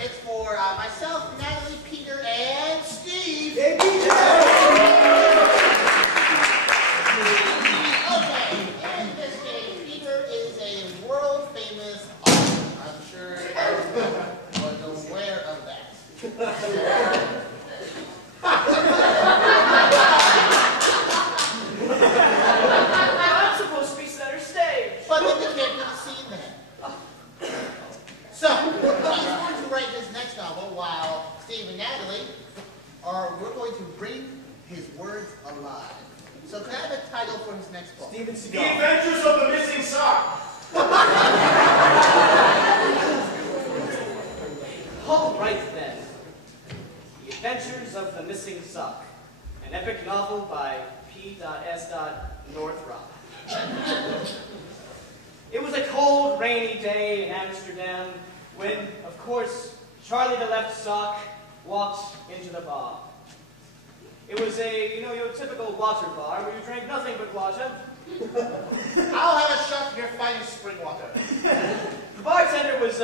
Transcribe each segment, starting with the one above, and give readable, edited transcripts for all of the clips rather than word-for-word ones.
It's for myself, Natalie, Peter, and Steve. Hey, Peter! Okay, in this game, Peter is a world-famous author. I'm sure everyone was aware of that. I'm supposed to be center stage. But then we can't do the scene then. So, he's going to write his next novel while Steve and Natalie we're going to bring his words alive. So can I have a title for his next book? Steven Seagal. The Adventures of the Missing Sock. All right then. The Adventures of the Missing Sock. An epic novel by P.S. Northrop. It was a cold, rainy day in Amsterdam when, of course, Charlie the Left Sock walked into the bar. It was a, your typical water bar where you drank nothing but water. I'll have a shot of your finest spring water. The bartender was,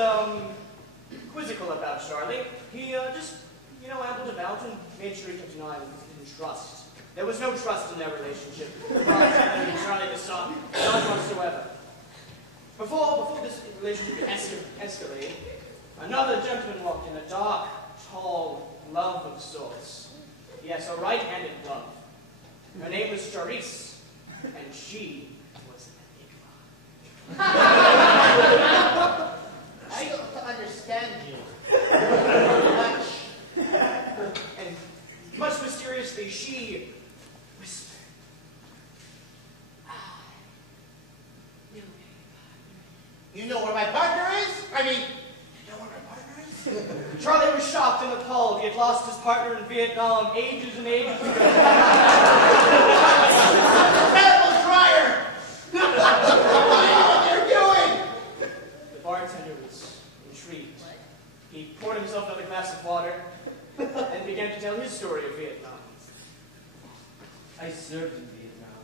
quizzical about Charlie. He, just, ambled about and made sure he kept an eye on his trust. There was no trust in their relationship. The bartender and Charlie the Sock, none whatsoever. Before this relationship escalated, another gentleman walked in, a dark, tall glove of sorts. Yes, a right-handed glove. Her name was Charisse, and she was an enigma. I don't understand you. And much mysteriously, she whispered, You know where my partner is? I mean, you know where my partner is? Charlie was shocked and appalled. He had lost his partner in Vietnam ages and ages ago. Terrible dryer! What are you doing? The bartender was intrigued. He poured himself another glass of water and began to tell his story of Vietnam. I served in Vietnam.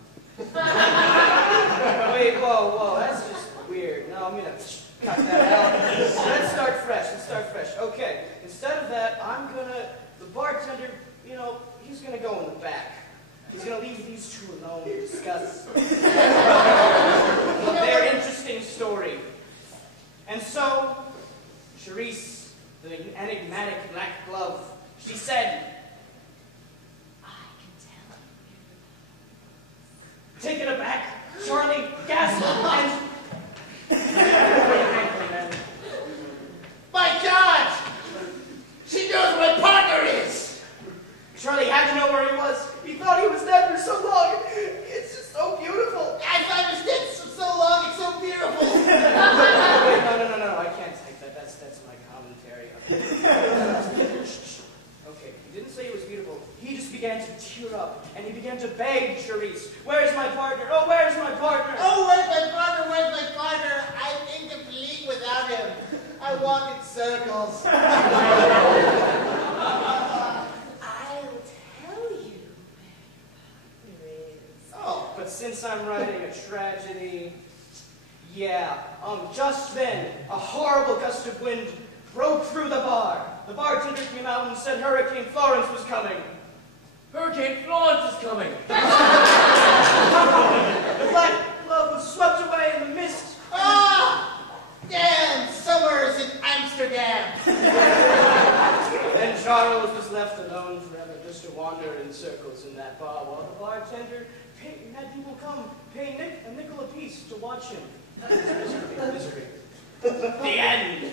Wait, whoa, that's just weird. No, I'm gonna cut that out. Let's start fresh. Okay, instead of that, the bartender, he's gonna go in the back. He's gonna leave these two alone to discuss their interesting story. And so, Charisse, the enigmatic black glove, she said, taken aback, Charlie gasped and... My God! She knows where my partner is! Charlie had to know where he was. He thought he was dead for so long. It's just so beautiful. I thought I was dead so long, it's so beautiful! Wait, no, I can't take that. That's my commentary. Okay, he didn't say it was beautiful. He just began to tear up, and he began to beg Charisse, where's my partner? Oh, where's my partner? Oh, where's my partner? Where's my partner? I'm incomplete without him. I walk in circles. I'll tell you where your partner is. Oh, but since I'm writing a tragedy, yeah. Just then, a horrible gust of wind broke through the bar. The bartender came out and said Hurricane Florence was coming. Hurricane Florence is coming! The black glove was swept away in the mist. Ah! Damn! Summers in Amsterdam! Then Charles was left alone forever, just to wander in circles in that bar, while the bartender had people come, pay a nickel apiece to watch him. Misery. The end.